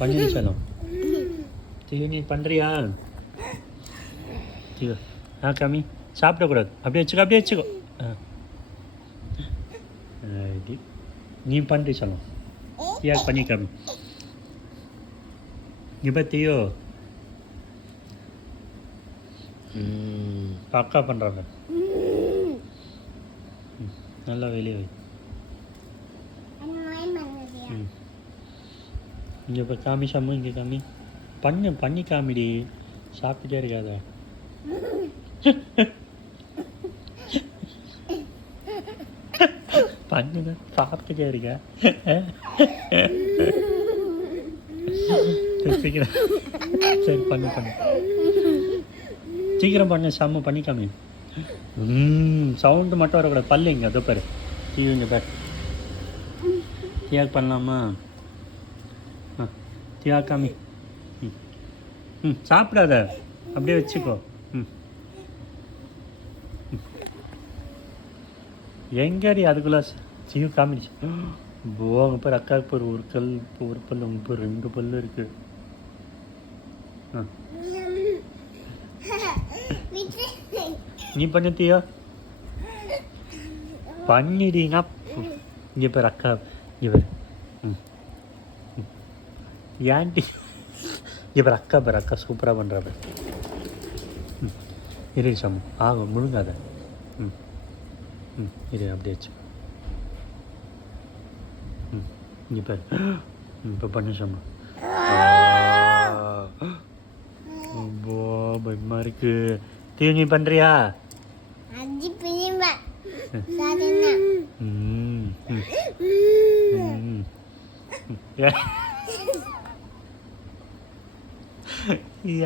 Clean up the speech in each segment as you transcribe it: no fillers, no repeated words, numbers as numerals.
பண்ணிடு செல்லம். தியோ நீ பண்ணுறியா? தியோ காமி. சாப்பிடக்கூடாது. அப்படியே வச்சுக்கோ, அப்படியே வச்சுக்கோ. இது நீ பண்ணி செல்லம். தியா பண்ணி காமி. இப்போ தியோ அக்கா பண்ணுறாங்க. நல்லா வெளியே வை. இங்கே இப்போ காமி சம்மு, இங்கே காமி. பண்ணி காமிடி. சாப்பிட்டுட்டே இருக்காத. பண்ணுங்க, சாப்பிட்டுட்டே இருக்க. சீக்கிரம். சரி பண்ணு. சீக்கிரம் பண்ணு சம்மு, பண்ணி காமி. சவுண்டு மட்டும் வரக்கூடாது. பல்லு இங்கே அதோ பாரு. டிவி இங்கே பாரு. தியாக பண்ணலாமா? தியாக காமி. சாப்பிடாத, அப்படியே வச்சுக்கோ. எங்கடி அதுக்குள்ள ஜீவ் காமிடுச்சு. போங்க பேர் அக்காவுக்கு பேர் ஒரு பல்லு, உங்க பேர் 2 பல்லு இருக்கு. நீ பண்ணிட்டியா? பண்ணிட்டீங்கன்னா இங்கே பேர் அக்கா. இங்கே பேர் ஏன்டி இங்கே பேர் அக்கா சூப்பராக பண்ணுறா பேர். இரு சம் ஆகும், முழுங்காத. இரு அப்படியே வச்சு. இங்கே பேர் இப்போ பண்ணு சம்மா. ரொம்ப பயமாக இருக்கு. தீ நீ பண்ணுறியா?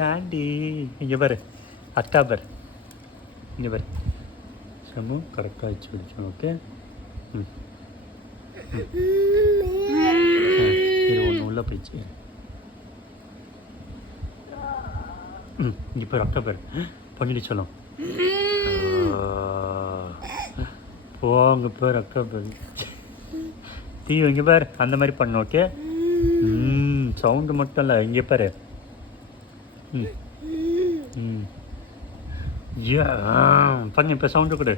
ஏன்டி இங்கே பாரு அக்கா பாரு. இங்கே பாரு சமு கரெக்டாக வச்சு பிடிச்சோம். ஓகே. இது ஒன்று உள்ளே போயிடுச்சு. இங்கே பேர் அக்கா பேர் பண்ணிட்டு சொல்லும். போங்க பேர் அக்கா பேர். தீ இங்கே பாரு அந்த மாதிரி பண்ணு. ஓகே. சவுண்டு மட்டும் இல்லை, இங்கே பாரு. பண்ணு இப்போ சவுண்டு கொடு.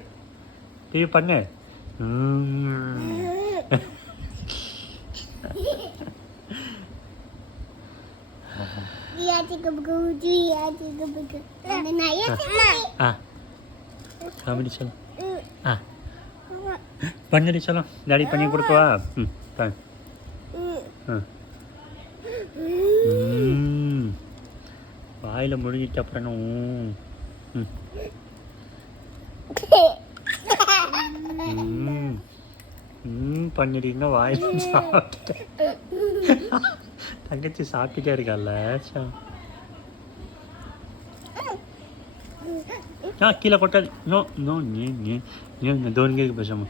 டிவி பண்ணு. காமெடி சொல்லும். பண்ணடி சொல்லும். டாடி பண்ணி கொடுக்கவா? வாயில் முழுகிட்டு அப்புறம் பண்ணிட்டீங்கன்னா வாயில் சாப்பிட்டு தங்கச்சி சாப்பிட்டுட்டே இருக்கால. கீழே கொட்டாது. நோ நோ நீ தோனிங்க பேசாம.